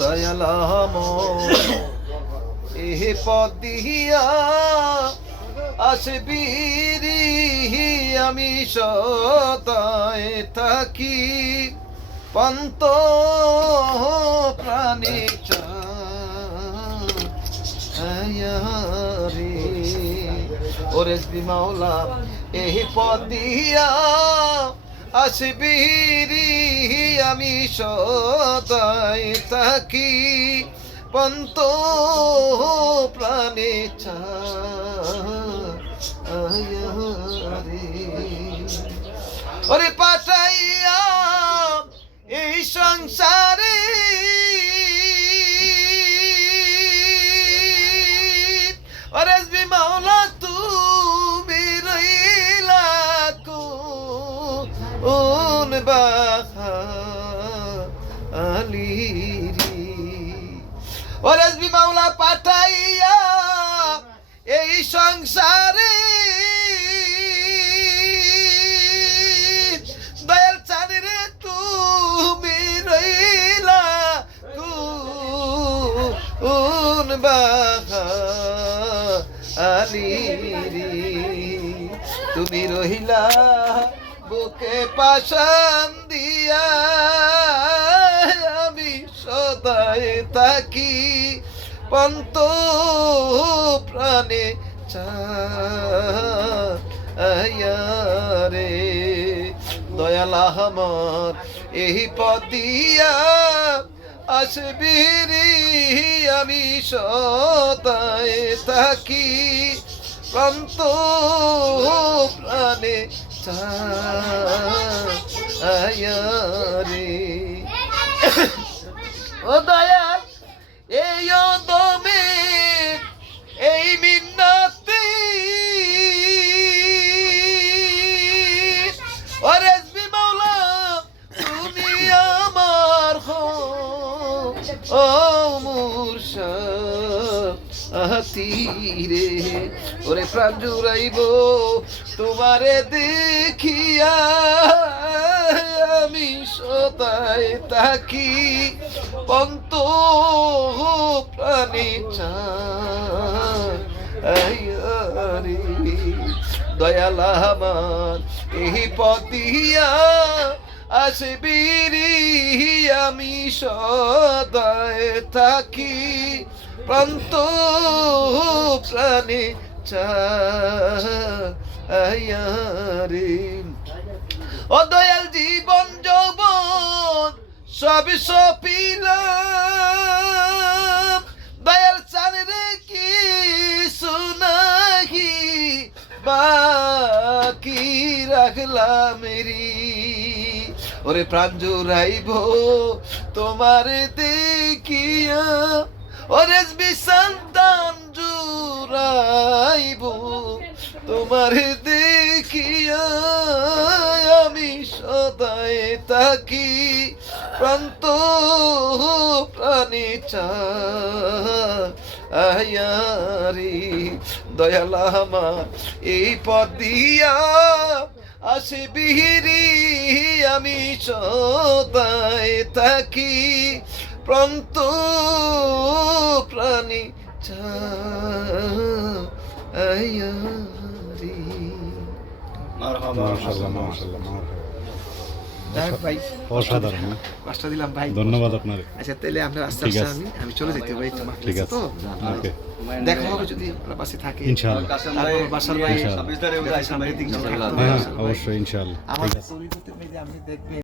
দয়ালাম। এহ পদিয়া আসবি রে আমি সদায় থাকি। পন্ত প্রাণী চায়ারে ওরে মাওলা এই পদিয়া আসবি রে আমি সদাই থাকি। পন্ত প্রাণে ওরে পাঠাইয়া এই সংসারে বাহা আলিরি। ওরে বি মাওলা, পাঠাইয়া এই সংসারে দয়াল চাঁদ রে, তুমি আলিরি। তুমি রহিলা বুকে পাশান দিয়া আমি সদায় থাকি। পন্ত প্রাণে চায়ারে দয়াল আহমদ এই পদিয়া আসবি রে, আমি সদায় থাকি। প্রান্ত প্রাণে চায়ারে ও দয়াল এই দমে এই মিন্নাতে। ওরে মাওলা তুমি আমার হো ও আতিরে। ওরে প্রাণ জুড়াইব তোমারে দেখিয়া আমি সদায় তাকি পন্ত প্রাণী চারি দয়াল আমার, এই পতিয়া আসবি রে, আমি সদায় থাকি। প্রান্ত প্রাণী চারি ও জীবন, যৌবন সব সপিলাম। দয়াল চান রে কি সুনাহি বাকি রাখলাম রি ওরে প্রাণ জোড়াইব তোমার দেখিয়া, ওরে বিসন্তান জুড়াইব তোমার দেখিয়া আমি সদায় থাকি। প্রান্ত প্রাণী চায়ারি দয়াল আমার, এই পদিয়া দিয়া আসে বিহিরি আমি সদায় থাকি। প্রান্ত প্রাণী হ্যাঁ? ধন্যবাদ আপনার। আচ্ছা তাহলে আমরা আস্তে আস্তে আমি আমি চলে যেতে ঠিক আছে। তো? দেখা হবে যদি আপনার পাশে থাকে। ইনশাআল্লাহ। বাসার হ্যাঁ। অবশ্যই ইনশাআল্লাহ। আমার পেরে আপনি দেখবেন।